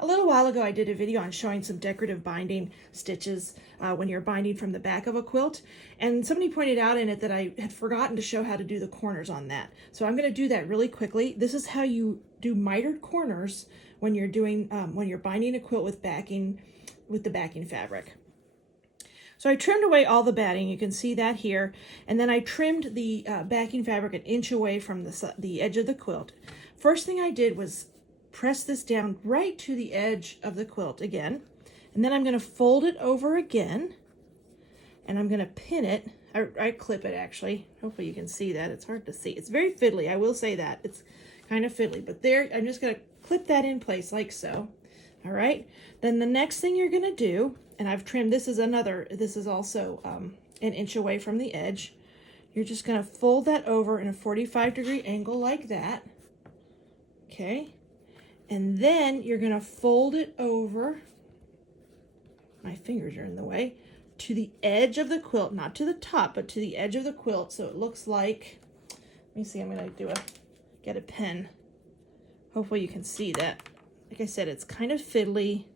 A little while ago I did a video on showing some decorative binding stitches when you're binding from the back of a quilt, and somebody pointed out in it that I had forgotten to show how to do the corners on that. So I'm going to do that really quickly. This is how you do mitered corners when you're doing when you're binding a quilt with the backing fabric. So I trimmed away all the batting, you can see that here, and then I trimmed the backing fabric an inch away from the edge of the quilt. First thing I did was press this down right to the edge of the quilt again, and then I'm going to fold it over again, and I'm going to pin it. I clip it actually. Hopefully you can see that. It's hard to see. It's very fiddly, I will say that. It's kind of fiddly, but there, I'm just going to clip that in place like so. All right, then the next thing you're going to do, and I've trimmed, this is also an inch away from the edge. You're just going to fold that over in a 45-degree angle like that. Okay, and then you're going to fold it over, my fingers are in the way, to the edge of the quilt, not to the top, but to the edge of the quilt, so it looks like, let me see, I'm going to get a pen. Hopefully you can see that. Like I said, it's kind of fiddly,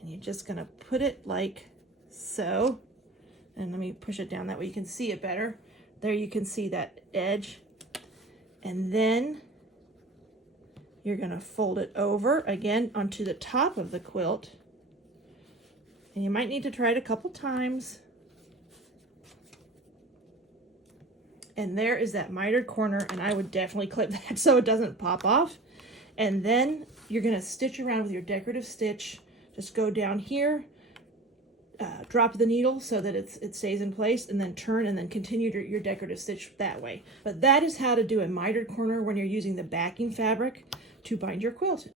and you're just going to put it like so, and let me push it down that way you can see it better. There you can see that edge, and then you're going to fold it over again onto the top of the quilt, and you might need to try it a couple times. And there is that mitered corner, and I would definitely clip that so it doesn't pop off. And then you're going to stitch around with your decorative stitch. Just go down here, drop the needle so that it stays in place, and then turn and then continue your decorative stitch that way. But that is how to do a mitered corner when you're using the backing fabric to bind your quilt.